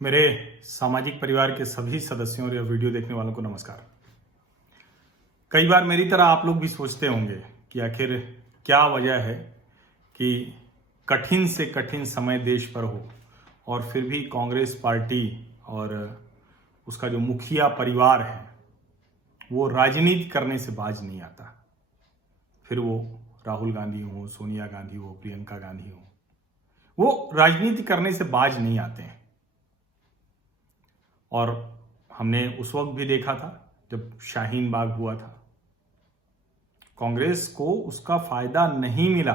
मेरे सामाजिक परिवार के सभी सदस्यों और यह वीडियो देखने वालों को नमस्कार। कई बार मेरी तरह आप लोग भी सोचते होंगे कि आखिर क्या वजह है कि कठिन से कठिन समय देश पर हो और फिर भी कांग्रेस पार्टी और उसका जो मुखिया परिवार है वो राजनीति करने से बाज नहीं आता। फिर वो राहुल गांधी हो, सोनिया गांधी हो, प्रियंका गांधी हो, वो राजनीति करने से बाज नहीं आते हैं। और हमने उस वक्त भी देखा था जब शाहीन बाग हुआ था, कांग्रेस को उसका फायदा नहीं मिला,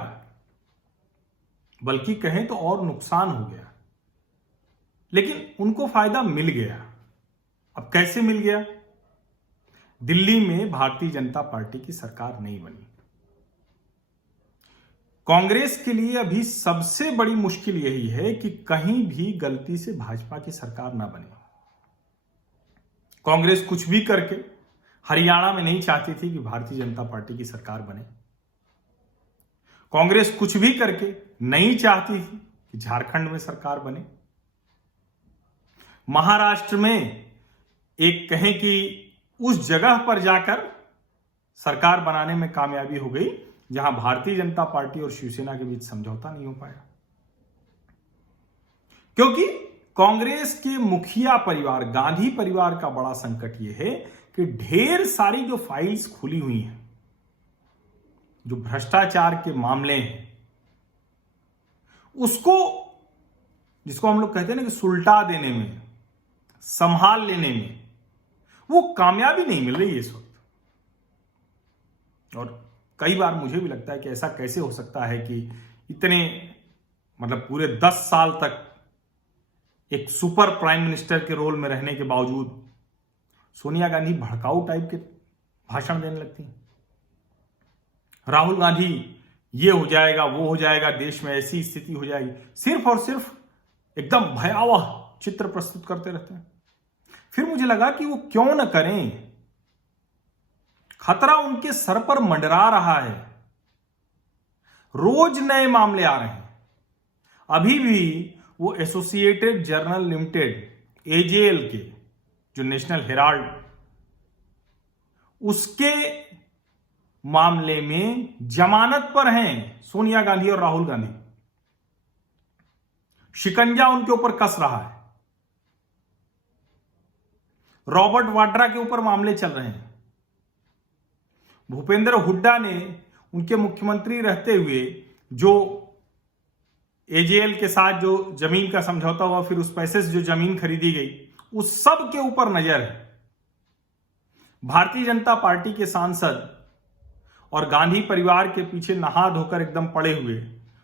बल्कि कहें तो और नुकसान हो गया, लेकिन उनको फायदा मिल गया। अब कैसे मिल गया? दिल्ली में भारतीय जनता पार्टी की सरकार नहीं बनी। कांग्रेस के लिए अभी सबसे बड़ी मुश्किल यही है कि कहीं भी गलती से भाजपा की सरकार ना बने। कांग्रेस कुछ भी करके हरियाणा में नहीं चाहती थी कि भारतीय जनता पार्टी की सरकार बने। कांग्रेस कुछ भी करके नहीं चाहती थी कि झारखंड में सरकार बने। महाराष्ट्र में एक कहें कि उस जगह पर जाकर सरकार बनाने में कामयाबी हो गई जहां भारतीय जनता पार्टी और शिवसेना के बीच समझौता नहीं हो पाया, क्योंकि कांग्रेस के मुखिया परिवार गांधी परिवार का बड़ा संकट यह है कि ढेर सारी जो फाइल्स खुली हुई हैं, जो भ्रष्टाचार के मामले हैं, उसको जिसको हम लोग कहते हैं ना कि सुलटा देने में, संभाल लेने में वो कामयाबी नहीं मिल रही है इस वक्त। और कई बार मुझे भी लगता है कि ऐसा कैसे हो सकता है कि इतने पूरे 10 साल तक एक सुपर प्राइम मिनिस्टर के रोल में रहने के बावजूद सोनिया गांधी भड़काऊ टाइप के भाषण देने लगती हैं। राहुल गांधी ये हो जाएगा, वो हो जाएगा, देश में ऐसी स्थिति हो जाएगी, सिर्फ और सिर्फ एकदम भयावह चित्र प्रस्तुत करते रहते हैं। फिर मुझे लगा कि वो क्यों न करें, खतरा उनके सर पर मंडरा रहा है, रोज नए मामले आ रहे हैं। अभी भी वो एसोसिएटेड जर्नल लिमिटेड एजेएल के जो नेशनल हेराल्ड, उसके मामले में जमानत पर हैं सोनिया गांधी और राहुल गांधी। शिकंजा उनके ऊपर कस रहा है। रॉबर्ट वाड्रा के ऊपर मामले चल रहे हैं। भूपेंद्र हुड्डा ने उनके मुख्यमंत्री रहते हुए जो एजेएल के साथ जो जमीन का समझौता हुआ, फिर उस पैसे से जो जमीन खरीदी गई, उस सब के ऊपर नजर है। भारतीय जनता पार्टी के सांसद और गांधी परिवार के पीछे नहा धोकर एकदम पड़े हुए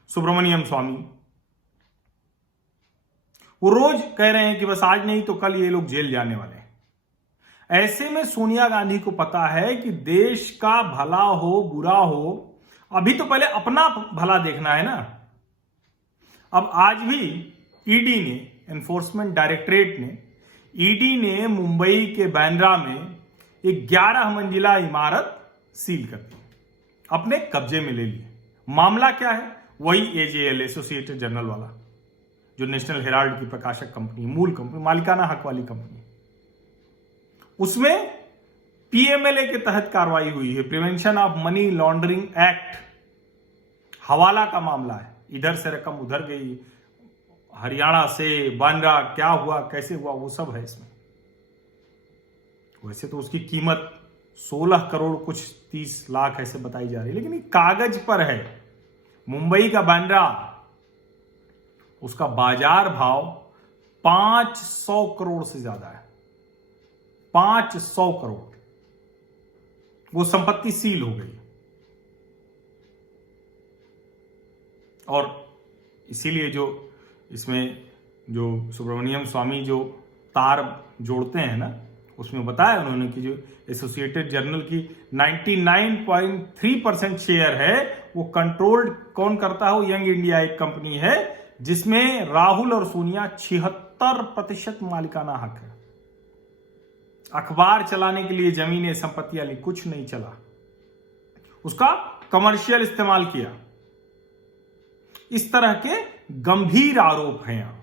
सुब्रमण्यम स्वामी, वो रोज कह रहे हैं कि बस आज नहीं तो कल ये लोग जेल जाने वाले हैं। ऐसे में सोनिया गांधी को पता है कि देश का भला हो बुरा हो, अभी तो पहले अपना भला देखना है ना। अब आज भी ईडी ने, एनफोर्समेंट डायरेक्टरेट ने, ईडी ने मुंबई के बांद्रा में एक 11 मंजिला इमारत सील कर दी, अपने कब्जे में ले ली। मामला क्या है? वही एजेएल, एसोसिएटेड जर्नल वाला, जो नेशनल हेराल्ड की प्रकाशक कंपनी, मूल कंपनी, मालिकाना हक वाली कंपनी, उसमें पीएमएलए के तहत कार्रवाई हुई है, prevention of money laundering act. हवाला का मामला है, इधर से रकम उधर गई, हरियाणा से बांद्रा क्या हुआ, कैसे हुआ, वो सब है इसमें। वैसे तो उसकी कीमत 16 करोड़ कुछ 30 लाख ऐसे बताई जा रही है, लेकिन ये कागज पर है। मुंबई का बांद्रा, उसका बाजार भाव 500 करोड़ से ज्यादा है, 500 करोड़। वो संपत्ति सील हो गई। और इसीलिए जो इसमें जो सुब्रमण्यम स्वामी जो तार जोड़ते हैं ना, उसमें बताया उन्होंने कि जो एसोसिएटेड जर्नल की 99.3% शेयर है वो कंट्रोल्ड कौन करता है? वो यंग इंडिया एक कंपनी है जिसमें राहुल और सोनिया 76% मालिकाना हक है। अखबार चलाने के लिए जमीनें, संपत्तियां ली, कुछ नहीं चला, उसका कमर्शियल इस्तेमाल किया। इस तरह के गंभीर आरोप हैं यहां।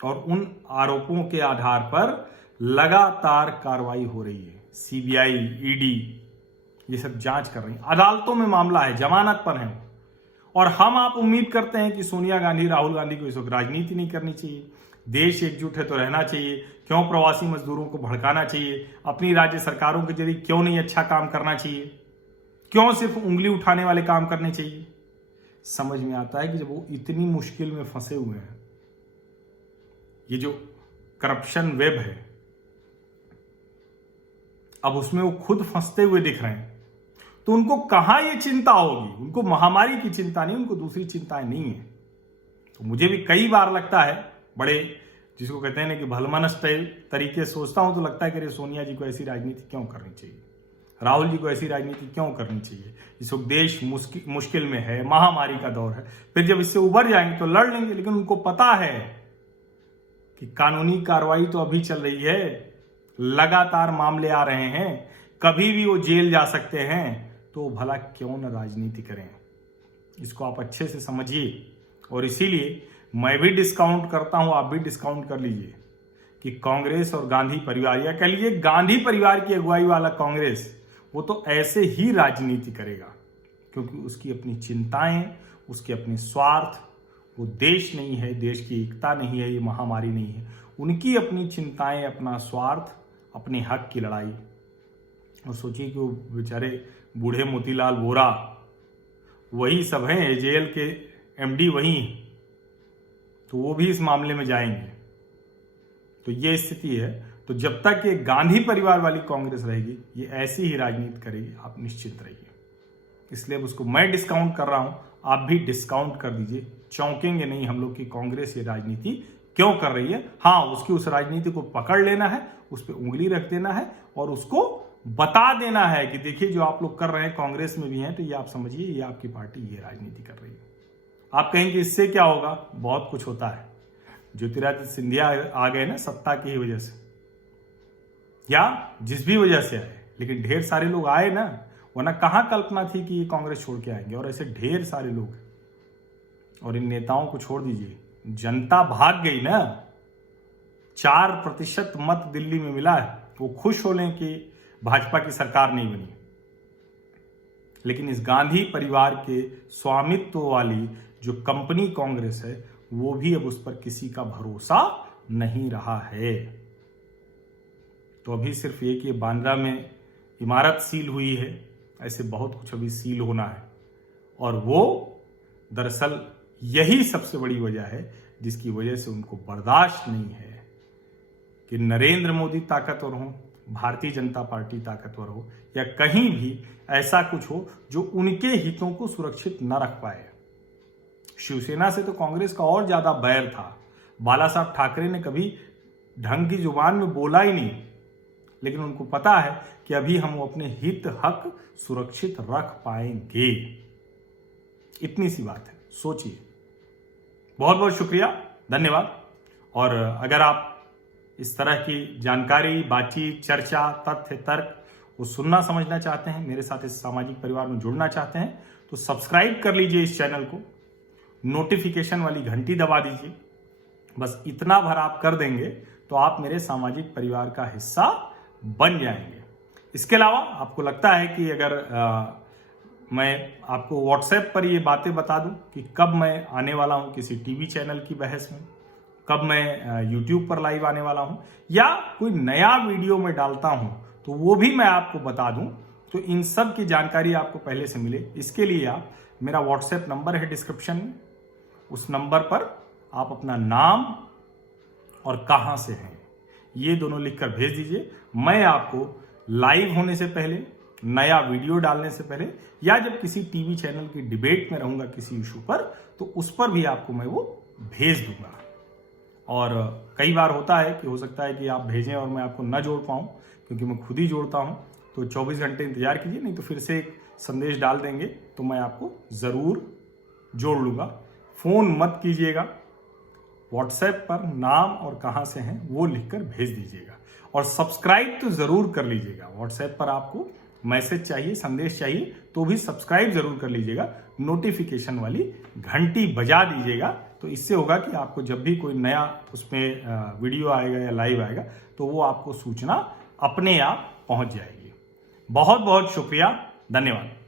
और उन आरोपों के आधार पर लगातार कार्रवाई हो रही है। सीबीआई, ईडी ये सब जांच कर रही है, अदालतों में मामला है, जमानत पर है वो। और हम आप उम्मीद करते हैं कि सोनिया गांधी, राहुल गांधी को इस वक्त राजनीति नहीं करनी चाहिए, देश एकजुट है तो रहना चाहिए, क्यों प्रवासी मजदूरों को भड़काना चाहिए, अपनी राज्य सरकारों के जरिए क्यों नहीं अच्छा काम करना चाहिए, क्यों सिर्फ उंगली उठाने वाले काम करने चाहिए। समझ में आता है कि जब वो इतनी मुश्किल में फंसे हुए हैं, ये जो करप्शन वेब है, अब उसमें वो खुद फंसते हुए दिख रहे हैं, तो उनको कहां ये चिंता होगी। उनको महामारी की चिंता नहीं, उनको दूसरी चिंताएं नहीं है। तो मुझे भी कई बार लगता है, बड़े जिसको कहते हैं ना कि भलमनस तरीके से सोचता हूं, तो लगता है कि अरे सोनिया जी को ऐसी राजनीति क्यों करनी चाहिए, राहुल जी को ऐसी राजनीति क्यों करनी चाहिए। इस वक्त देश मुश्किल में है, महामारी का दौर है, फिर जब इससे उबर जाएंगे तो लड़ लेंगे। लेकिन उनको पता है कि कानूनी कार्रवाई तो अभी चल रही है, लगातार मामले आ रहे हैं, कभी भी वो जेल जा सकते हैं, तो भला क्यों न राजनीति करें। इसको आप अच्छे से समझिए। और इसीलिए मैं भी डिस्काउंट करता हूं, आप भी डिस्काउंट कर लीजिए कि कांग्रेस और गांधी परिवार, या कह लीजिए गांधी परिवार की अगुवाई वाला कांग्रेस, वो तो ऐसे ही राजनीति करेगा, क्योंकि उसकी अपनी चिंताएं, उसके अपने स्वार्थ, वो देश नहीं है, देश की एकता नहीं है, ये महामारी नहीं है, उनकी अपनी चिंताएं, अपना स्वार्थ, अपने हक की लड़ाई। और सोचिए कि वो बेचारे बूढ़े मोतीलाल वोरा वही सब हैं, एजेएल के एमडी वही हैं, तो वो भी इस मामले में जाएंगे। तो ये स्थिति है। तो जब तक ये गांधी परिवार वाली कांग्रेस रहेगी, ये ऐसी ही राजनीति करेगी, आप निश्चिंत रहिए। इसलिए अब उसको मैं डिस्काउंट कर रहा हूं, आप भी डिस्काउंट कर दीजिए। चौंकेंगे नहीं हम लोग कि कांग्रेस ये राजनीति क्यों कर रही है। हाँ, उसकी उस राजनीति को पकड़ लेना है, उस पर उंगली रख देना है और उसको बता देना है कि देखिए जो आप लोग कर रहे हैं, कांग्रेस में भी हैं, तो ये आप समझिए, ये आपकी पार्टी ये राजनीति कर रही है। आप कहेंगे इससे क्या होगा, बहुत कुछ होता है। ज्योतिरादित्य सिंधिया आ गए ना सत्ता की ही वजह से, या जिस भी वजह से आए, लेकिन ढेर सारे लोग आए ना, वरना कहां कल्पना थी कि ये कांग्रेस छोड़ के आएंगे। और ऐसे ढेर सारे लोग, और इन नेताओं को छोड़ दीजिए, जनता भाग गई ना। 4% मत दिल्ली में मिला है, वो खुश हो लें कि भाजपा की सरकार नहीं बनी। लेकिन इस गांधी परिवार के स्वामित्व वाली जो कंपनी कांग्रेस है, वो भी अब उस पर किसी का भरोसा नहीं रहा है। तो अभी सिर्फ ये कि बांद्रा में इमारत सील हुई है, ऐसे बहुत कुछ अभी सील होना है। और वो दरअसल यही सबसे बड़ी वजह है जिसकी वजह से उनको बर्दाश्त नहीं है कि नरेंद्र मोदी ताकतवर हो, भारतीय जनता पार्टी ताकतवर हो, या कहीं भी ऐसा कुछ हो जो उनके हितों को सुरक्षित न रख पाए। शिवसेना से तो कांग्रेस का और ज्यादा बैर था। बाला साहब ठाकरे ने कभी ढंग की जुबान में बोला ही नहीं, लेकिन उनको पता है कि अभी हम अपने हित हक सुरक्षित रख पाएंगे। इतनी सी बात है, सोचिए। बहुत बहुत शुक्रिया, धन्यवाद। और अगर आप इस तरह की जानकारी, बातचीत, चर्चा, तथ्य, तर्क वो सुनना समझना चाहते हैं, मेरे साथ इस सामाजिक परिवार में जुड़ना चाहते हैं, तो सब्सक्राइब कर लीजिए इस चैनल को, नोटिफिकेशन वाली घंटी दबा दीजिए। बस इतना भर आप कर देंगे तो आप मेरे सामाजिक परिवार का हिस्सा बन जाएंगे। इसके अलावा आपको लगता है कि अगर मैं आपको व्हाट्सएप पर ये बातें बता दूं कि कब मैं आने वाला हूं किसी टीवी चैनल की बहस में, कब मैं यूट्यूब पर लाइव आने वाला हूं, या कोई नया वीडियो में डालता हूं, तो वो भी मैं आपको बता दूं, तो इन सब की जानकारी आपको पहले से मिले, इसके लिए आप, मेरा व्हाट्सएप नंबर है डिस्क्रिप्शन में, उस नंबर पर आप अपना नाम और कहां से हैं ये दोनों लिखकर भेज दीजिए। मैं आपको लाइव होने से पहले, नया वीडियो डालने से पहले, या जब किसी टीवी चैनल की डिबेट में रहूंगा किसी इशू पर, तो उस पर भी आपको मैं वो भेज दूंगा। और कई बार होता है कि हो सकता है कि आप भेजें और मैं आपको न जोड़ पाऊं, क्योंकि मैं खुद ही जोड़ता हूं, तो 24 घंटे इंतजार कीजिए, नहीं तो फिर से एक संदेश डाल देंगे तो मैं आपको जरूर जोड़ लूंगा। फोन मत कीजिएगा, व्हाट्सएप पर नाम और कहां से हैं वो लिखकर भेज दीजिएगा। और सब्सक्राइब तो जरूर कर लीजिएगा। व्हाट्सएप पर आपको मैसेज चाहिए, संदेश चाहिए, तो भी सब्सक्राइब जरूर कर लीजिएगा, नोटिफिकेशन वाली घंटी बजा दीजिएगा, तो इससे होगा कि आपको जब भी कोई नया उसमें वीडियो आएगा या लाइव आएगा तो वो आपको सूचना अपने आप पहुंच जाएगी। बहुत बहुत शुक्रिया, धन्यवाद।